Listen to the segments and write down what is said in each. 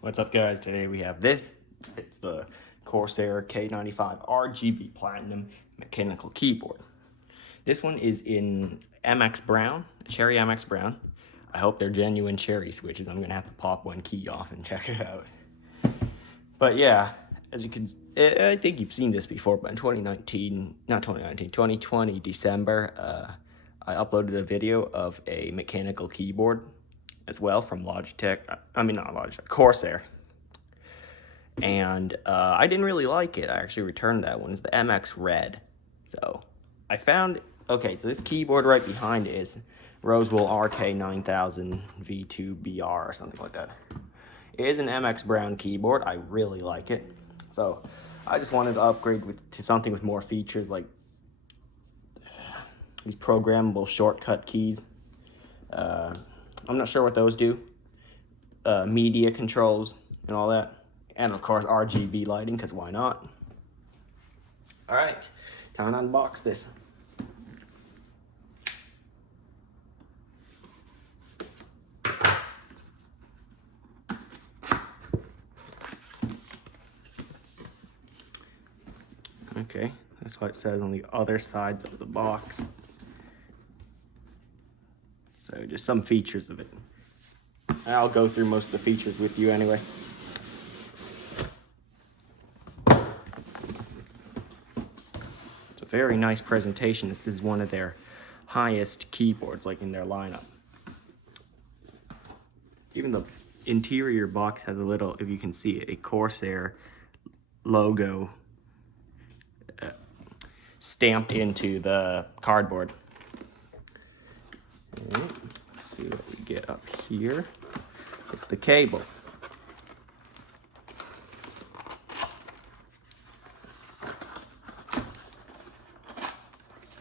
What's up, guys? Today we have this. It's the Corsair K95 RGB Platinum mechanical keyboard. This one is in MX Brown, cherry MX Brown. I hope they're genuine cherry switches. I'm gonna have to pop one key off and check it out. But yeah, as you can, I think you've seen this before, but in 2020 December, I uploaded a video of a mechanical keyboard as well from Logitech. I mean, not Logitech, Corsair. And I didn't really like it. I actually returned that one. It's the MX Red. So I found, okay, so this keyboard right behind it is Rosewell RK9000 V2BR or something like that. It is an MX Brown keyboard. I really like it. So I just wanted to upgrade to something with more features, like these programmable shortcut keys. I'm not sure what those do. Media controls and all that. And of course RGB lighting, because why not? All right, time to unbox this. Okay, that's what it says on the other sides of the box. So just some features of it. I'll go through most of the features with you anyway. It's a very nice presentation. This is one of their highest keyboards, like in their lineup. Even the interior box has a little, if you can see it, a Corsair logo stamped into the cardboard. Let's see what we get up here. It's the cable.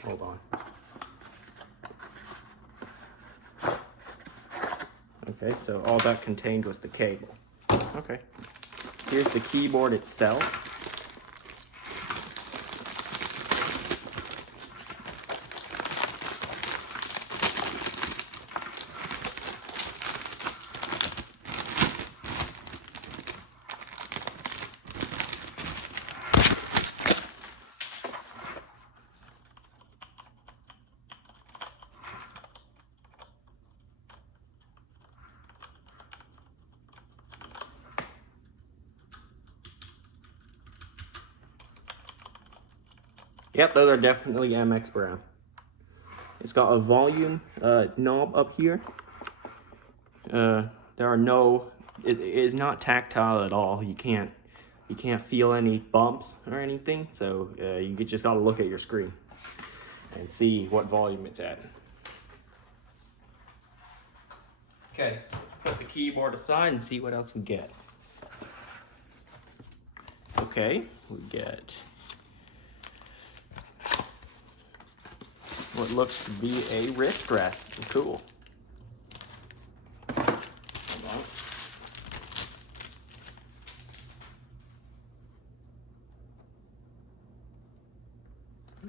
Hold on. Okay, so all that contained was the cable. Okay. Here's the keyboard itself. Yep, those are definitely MX Brown. It's got a volume knob up here. There are no, it is not tactile at all. You can't feel any bumps or anything. So you just gotta look at your screen and see what volume it's at. Okay, put the keyboard aside and see what else we get. Okay, we get what looks to be a wrist rest. Cool. Hold on.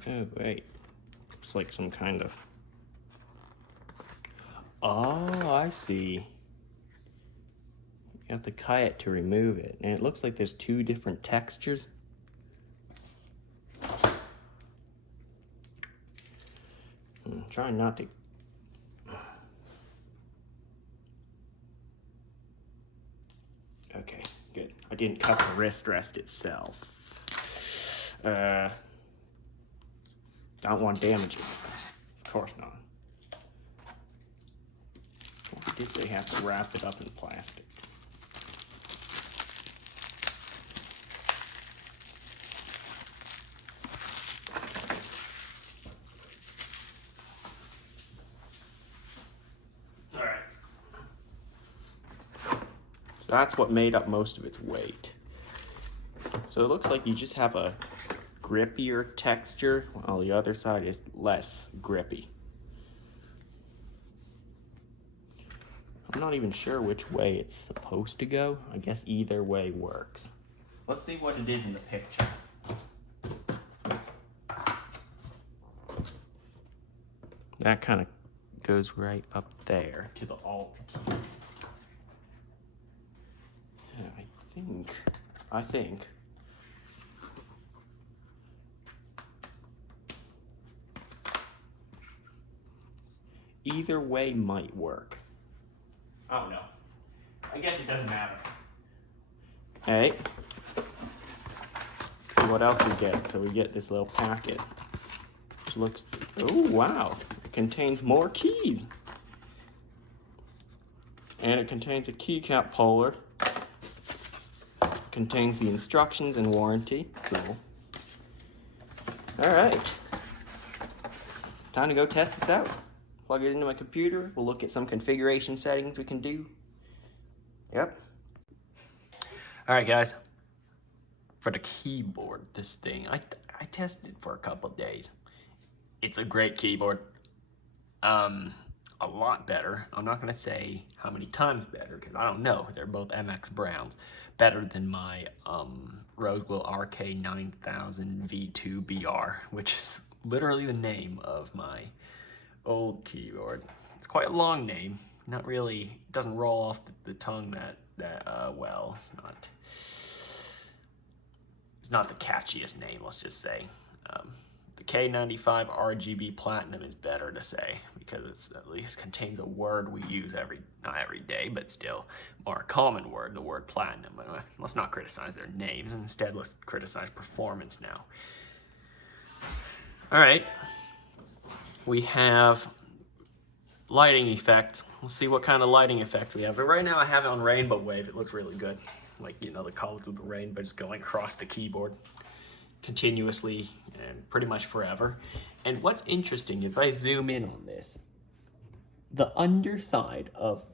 Oh, wait. Looks like some kind of... Oh, I see. You have to cut it to remove it. And it looks like there's two different textures. I'm trying not to... Okay, good. I didn't cut the wrist rest itself. Don't want to damage it. Of course not. Or did they have to wrap it up in plastic? So that's what made up most of its weight. So it looks like you just have a grippier texture, while the other side is less grippy. I'm not even sure which way it's supposed to go. I guess either way works. Let's see what it is in the picture. That kind of goes right up there to the Alt key. think either way might work. I don't know. I guess it doesn't matter. Alright. See what else we get. So we get this little packet, which looks, oh wow, it contains more keys. And it contains a keycap puller. It contains the instructions and warranty. Cool. Alright. Time to go test this out. Plug it into my computer. We'll look at some configuration settings we can do. Yep. Alright guys. For the keyboard, this thing, I tested it for a couple days. It's a great keyboard. A lot better. I'm not going to say how many times better because I don't know. They're both MX Browns. Better than my Rosewill RK9000 V2 BR, which is literally the name of my old keyboard. It's quite a long name. Not really, it doesn't roll off the tongue that well. It's not the catchiest name, let's just say. The K95 RGB Platinum is better to say because it's at least contains a word we use not every day, but still more common word, the word platinum. Let's not criticize their names. Instead, let's criticize performance now. All right, we have lighting effect. We'll see what kind of lighting effect we have. So right now I have it on Rainbow Wave. It looks really good. Like, you know, the colors of the rainbow just going across the keyboard continuously and pretty much forever. And what's interesting, if I zoom in on this, the underside of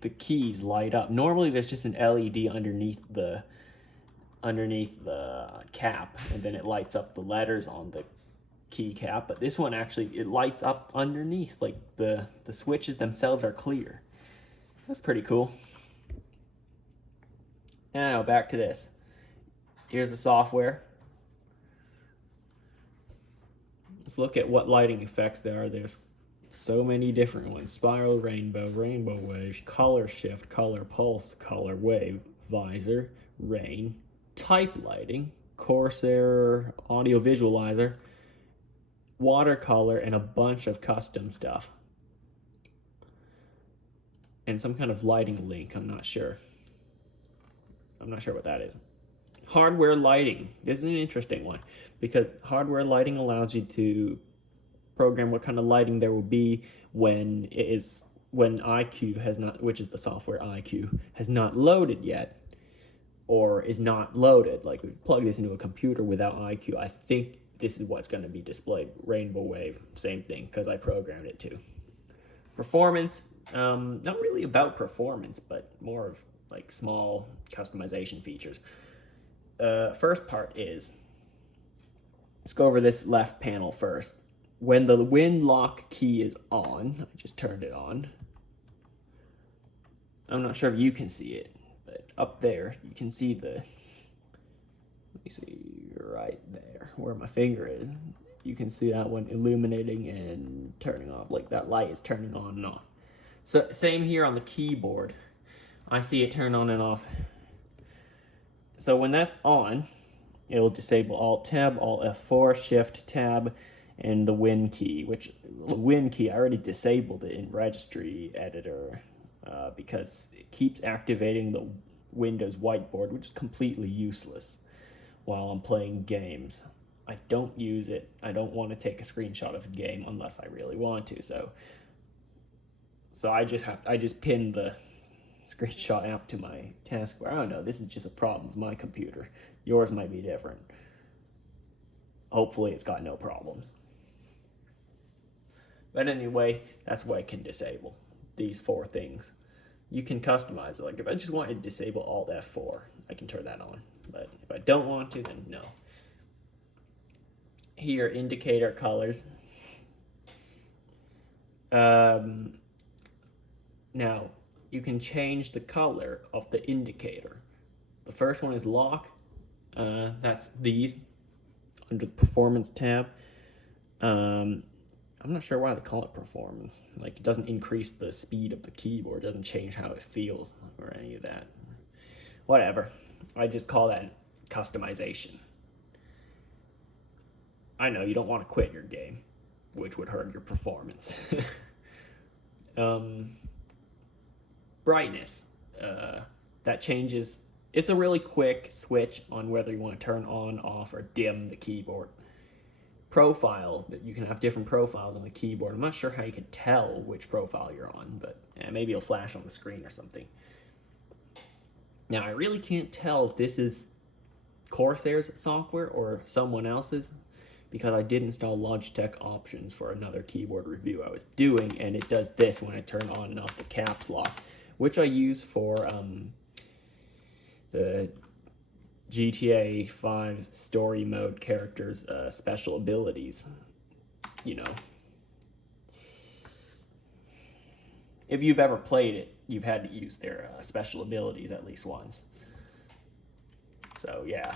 the keys light up. Normally there's just an LED underneath the cap, and then it lights up the letters on the keycap, but this one actually, it lights up underneath, like the switches themselves are clear. That's pretty cool. Now back to this. Here's the software. Let's look at what lighting effects there are. There's so many different ones. Spiral rainbow, rainbow wave, color shift, color pulse, color wave, visor, rain, type lighting, Corsair audio visualizer, watercolor, and a bunch of custom stuff. And some kind of lighting link, I'm not sure. I'm not sure what that is. Hardware lighting. This is an interesting one because hardware lighting allows you to program what kind of lighting there will be when iCUE has not, which is the software iCUE, has not loaded yet or is not loaded. Like, we plug this into a computer without iCUE. I think this is what's going to be displayed. Rainbow Wave, same thing, because I programmed it too. Performance, not really about performance, but more of like small customization features. First part is, let's go over this left panel first. When the Win Lock key is on, I just turned it on. I'm not sure if you can see it, but up there you can see let me see, right there where my finger is. You can see that one illuminating and turning off, like that light is turning on and off. So same here on the keyboard. I see it turn on and off. So when that's on, it'll disable Alt-Tab, Alt-F4, Shift-Tab, and the Win key, which the Win key, I already disabled it in Registry Editor because it keeps activating the Windows whiteboard, which is completely useless while I'm playing games. I don't use it. I don't want to take a screenshot of a game unless I really want to. So I just pin the screenshot app to my taskbar. I don't know. This is just a problem with my computer. Yours might be different. Hopefully, it's got no problems. But anyway, that's what I can disable. These 4 things. You can customize it. Like if I just want to disable Alt F4, I can turn that on. But if I don't want to, then no. Here, indicator colors. Now, you can change the color of the indicator. The first one is lock. That's these under the performance tab. I'm not sure why they call it performance. Like, it doesn't increase the speed of the keyboard, it doesn't change how it feels or any of that. Whatever. I just call that customization. I know you don't want to quit your game, which would hurt your performance. Brightness. That changes. It's a really quick switch on whether you want to turn on, off, or dim the keyboard. Profile, that you can have different profiles on the keyboard. I'm not sure how you can tell which profile you're on, but maybe it'll flash on the screen or something. Now, I really can't tell if this is Corsair's software or someone else's, because I did install Logitech options for another keyboard review I was doing, and it does this when I turn on and off the caps lock, which I use for the GTA 5 story mode characters' special abilities. You know, if you've ever played it, you've had to use their special abilities at least once. So yeah,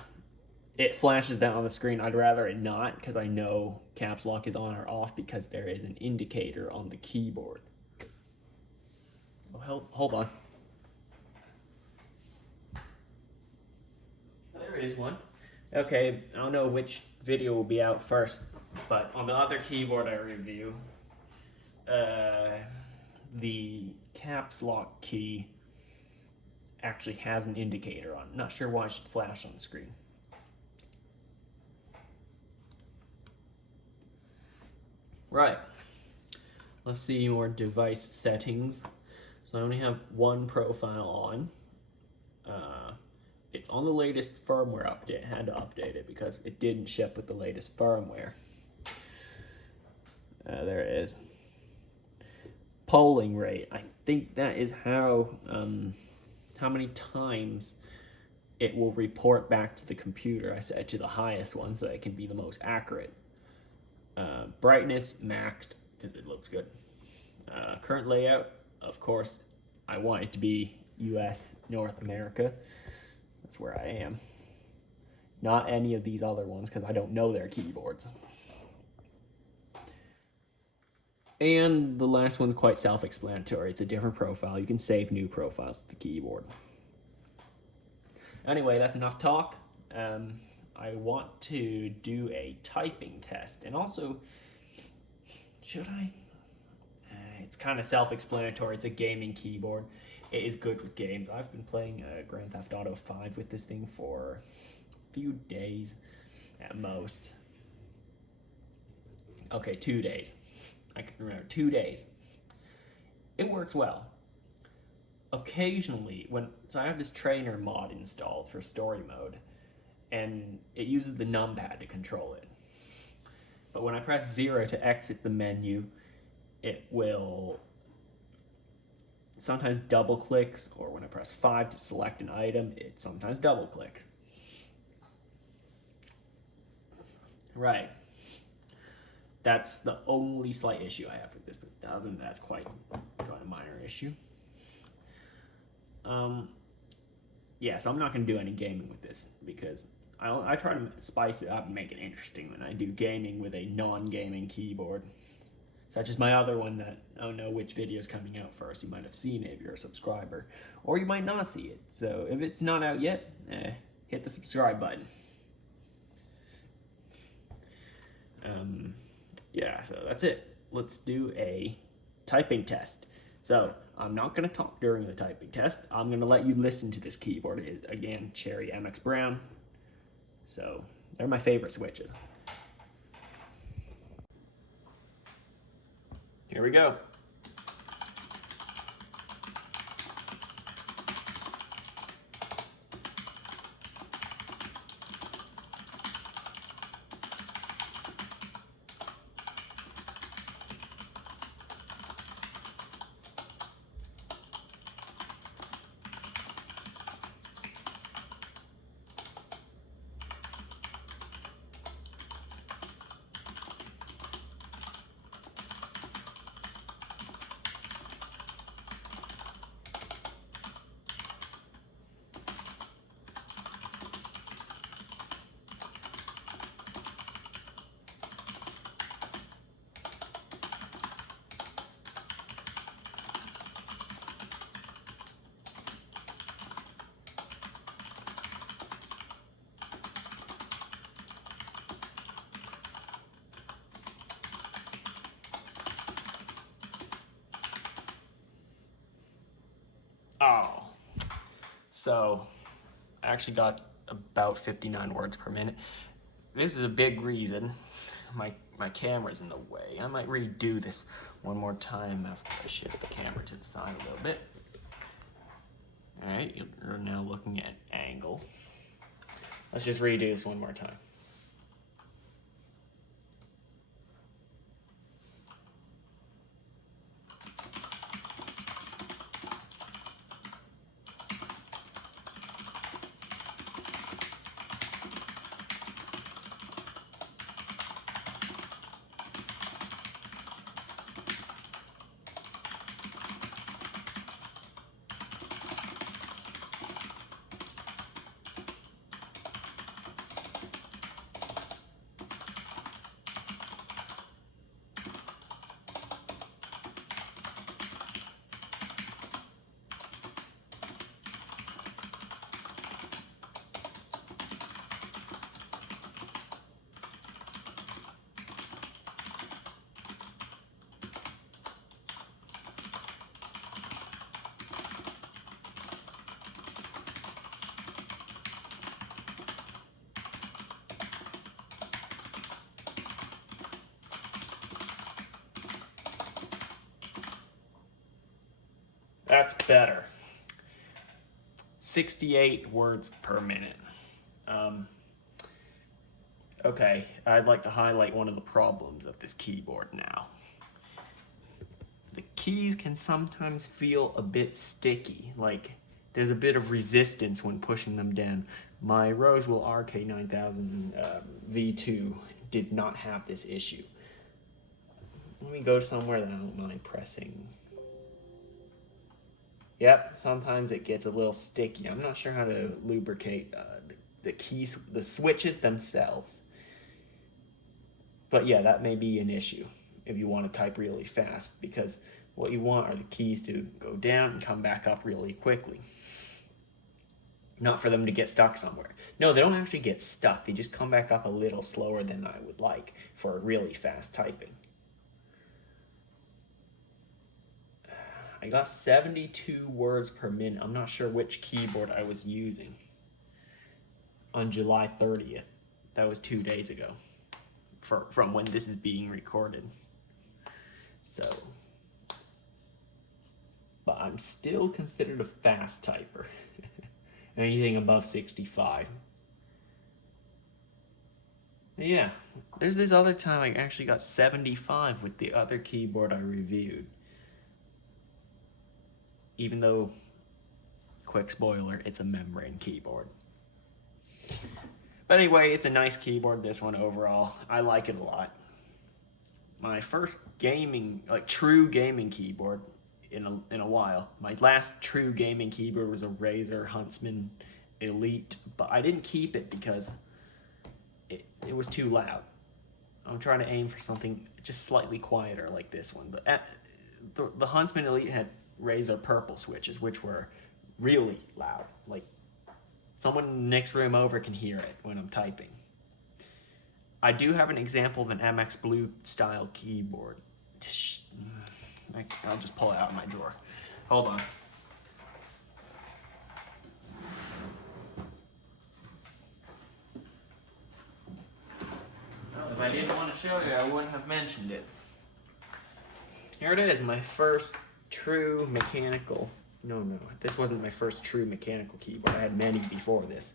it flashes that on the screen. I'd rather it not, because I know caps lock is on or off because there is an indicator on the keyboard. Oh, hold on. There is one. Okay, I don't know which video will be out first, but on the other keyboard I review, the caps lock key actually has an indicator on. Not sure why it should flash on the screen. Right. Let's see more device settings. So I only have one profile on. It's on the latest firmware update. I had to update it because it didn't ship with the latest firmware. There it is. Polling rate. I think that is how many times it will report back to the computer. I set it to the highest one so that it can be the most accurate. Brightness maxed because it looks good. Current layout, of course, I want it to be US, North America. That's where I am. Not any of these other ones because I don't know their keyboards. And the last one's quite self-explanatory. It's a different profile. You can save new profiles to the keyboard. Anyway, that's enough talk. I want to do a typing test. And also, should I? It's kind of self-explanatory. It's a gaming keyboard. It is good with games. I've been playing Grand Theft Auto 5 with this thing for a few days at most. Okay, 2 days. I can remember 2 days. It works well. Occasionally, so I have this trainer mod installed for story mode, and it uses the numpad to control it. But when I press 0 to exit the menu, it will sometimes double clicks, or when I press 5 to select an item, it sometimes double clicks. Right. That's the only slight issue I have with this, but other than that, it's quite a minor issue. Yeah, so I'm not going to do any gaming with this because I try to spice it up and make it interesting when I do gaming with a non-gaming keyboard, such as my other one that I don't know which video is coming out first. You might have seen it if you're a subscriber, or you might not see it. So if it's not out yet, hit the subscribe button. Yeah, so that's it. Let's do a typing test. So I'm not going to talk during the typing test. I'm going to let you listen to this keyboard. It is, again, Cherry MX Brown. So they're my favorite switches. Here we go. So I actually got about 59 words per minute. This is a big reason my camera's in the way. I might redo this one more time after I shift the camera to the side a little bit. All right, you're now looking at angle. Let's just redo this one more time. That's better. 68 words per minute. Okay, I'd like to highlight one of the problems of this keyboard now. The keys can sometimes feel a bit sticky, like there's a bit of resistance when pushing them down. My Rosewell RK9000 V2 did not have this issue. Let me go somewhere that I don't mind pressing. Yep, sometimes it gets a little sticky. I'm not sure how to lubricate the keys, the switches themselves. But yeah, that may be an issue if you want to type really fast, because what you want are the keys to go down and come back up really quickly. Not for them to get stuck somewhere. No, they don't actually get stuck. They just come back up a little slower than I would like for really fast typing. I got 72 words per minute. I'm not sure which keyboard I was using on July 30th. That was 2 days ago from when this is being recorded. So, but I'm still considered a fast typer. Anything above 65. Yeah, there's this other time I actually got 75 with the other keyboard I reviewed. Even though, quick spoiler, it's a membrane keyboard. But anyway, it's a nice keyboard, this one overall. I like it a lot. My first gaming, true gaming keyboard in a while. My last true gaming keyboard was a Razer Huntsman Elite, but I didn't keep it because it was too loud. I'm trying to aim for something just slightly quieter like this one. But the Huntsman Elite had Razer purple switches, which were really loud. Like, someone next room over can hear it when I'm typing. I do have an example of an MX Blue style keyboard. I'll just pull it out of my drawer. Hold on. Well, if I didn't want to show you, I wouldn't have mentioned it. Here it is, my first true mechanical. No, this wasn't my first true mechanical keyboard. I had many before this.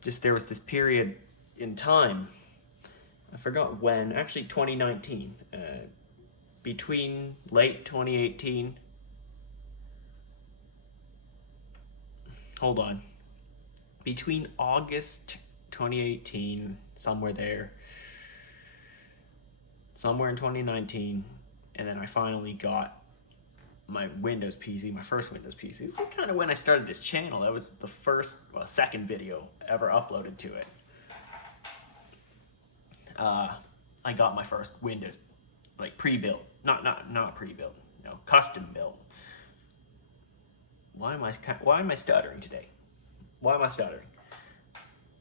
Just there was this period in time, I forgot when, actually 2019, between late 2018, hold on, between August 2018, somewhere there, somewhere in 2019, and then I finally got my Windows PC, my first Windows PC. It's kind of when I started this channel. That was the first, second video ever uploaded to it. I got my first Windows, pre-built, not pre-built, no, custom built. Why am I stuttering today? Why am I stuttering?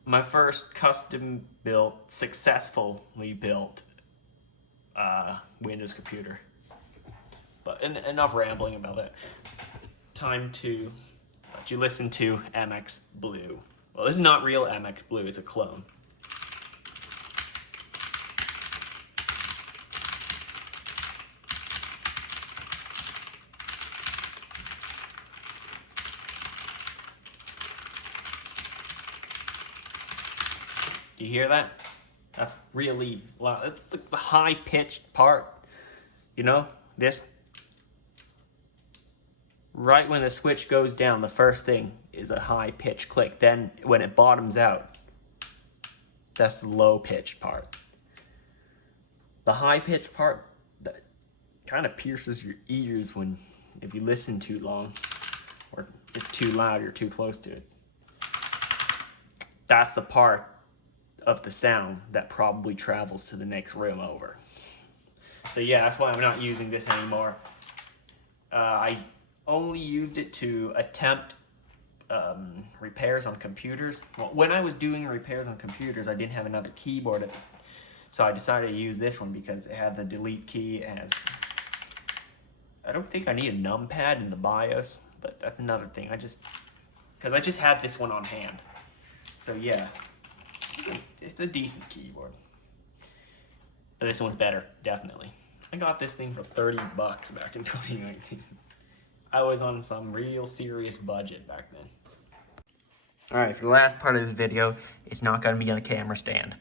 My first custom built, successfully built Windows computer. But enough rambling about that. Time to but you listen to MX Blue. Well, this is not real MX Blue, it's a clone. You hear that? That's really loud. That's the high-pitched part. You know, this. Right when the switch goes down, the first thing is a high-pitched click. Then when it bottoms out, that's the low-pitched part. The high-pitched part, that kind of pierces your ears if you listen too long, or it's too loud, you're too close to it. That's the part of the sound that probably travels to the next room over. So yeah, that's why I'm not using this anymore. I only used it to attempt repairs on computers. Well, when I was doing repairs on computers, I didn't have another keyboard, so I decided to use this one because it had the delete key. It has, I don't think I need a numpad in the BIOS, but that's another thing. Because I just had this one on hand. So yeah. It's a decent keyboard. But this one's better, definitely. I got this thing for $30 back in 2019. I was on some real serious budget back then. Alright, for the last part of this video, it's not going to be on a camera stand.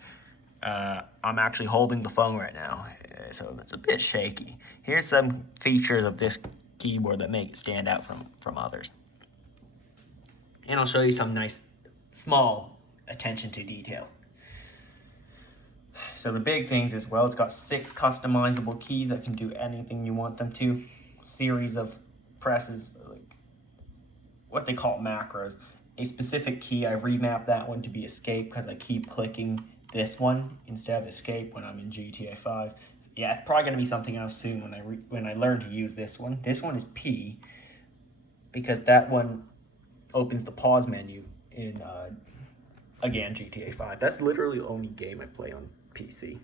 I'm actually holding the phone right now, so it's a bit shaky. Here's some features of this keyboard that make it stand out from others. And I'll show you some nice, small attention to detail. So the big things is, well, it's got 6 customizable keys that can do anything you want them to. Series of presses, like what they call macros. A specific key, I've remapped that one to be escape because I keep clicking this one instead of escape when I'm in GTA 5. Yeah, it's probably going to be something else soon when I learn to use this one. This one is P because that one opens the pause menu in again, GTA 5. That's literally the only game I play on PC.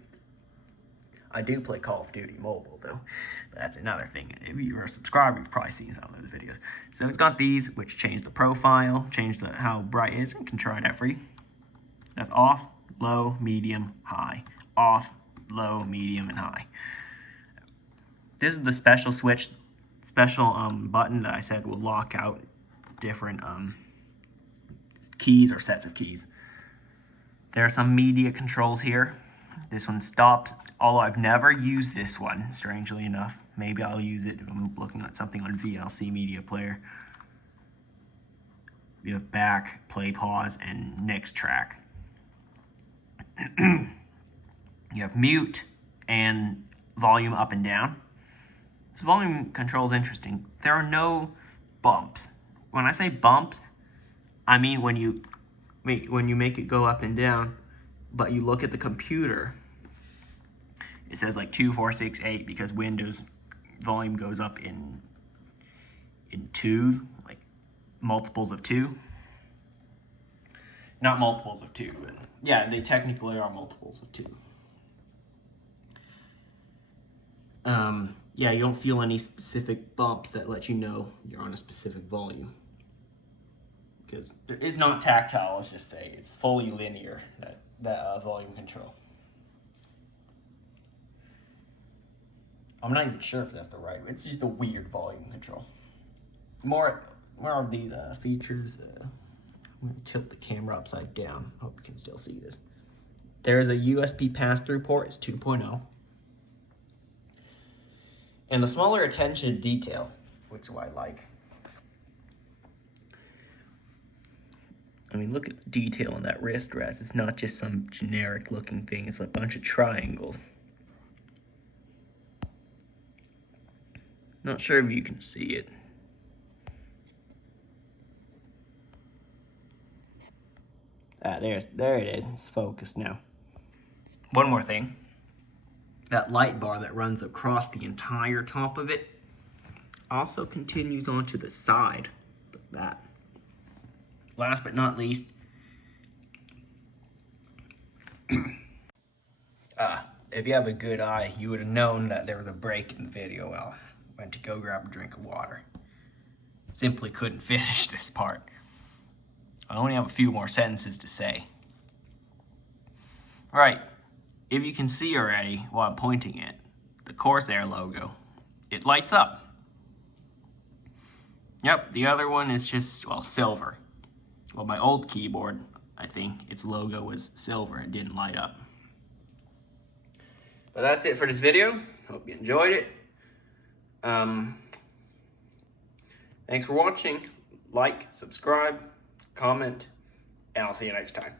I do play Call of Duty Mobile, though. But that's another thing. If you're a subscriber, you've probably seen some of those videos. So it's got these, which change the profile, change how bright it is, and can try that for you. That's off, low, medium, high. Off, low, medium, and high. This is the special switch, special button that I said will lock out different keys or sets of keys. There are some media controls here. This one stops, although I've never used this one, strangely enough. Maybe I'll use it if I'm looking at something on VLC Media Player. We have back, play, pause, and next track. You have mute and volume up and down. This volume control is interesting. There are no bumps. When I say bumps, I mean when you make it go up and down, but you look at the computer, it says like 2, 4, 6, 8 because Windows volume goes up in twos, like multiples of 2. Not multiples of 2, but yeah, they technically are multiples of 2. Yeah, you don't feel any specific bumps that let you know you're on a specific volume. Because it is not tactile, let's just say. It's fully linear, that volume control. I'm not even sure if that's the right way. It's just a weird volume control. More of these features. I'm going to tilt the camera upside down. Hope you can still see this. There is a USB pass-through port. It's 2.0. And the smaller attention to detail, which I like. I mean, look at the detail on that wrist rest. It's not just some generic looking thing. It's a bunch of triangles. Not sure if you can see it. There it is. It's focused now. One more thing. That light bar that runs across the entire top of it also continues onto the side like that. Last but not least, if you have a good eye, you would have known that there was a break in the video while I went to go grab a drink of water. simply couldn't finish this part. I only have a few more sentences to say. All right, if you can see already while I'm pointing it, the Corsair logo, it lights up. Yep, the other one is just, well, silver. Well, my old keyboard, I think, its logo was silver and didn't light up. But that's it for this video. Hope you enjoyed it. Thanks for watching. Like, subscribe, comment, and I'll see you next time.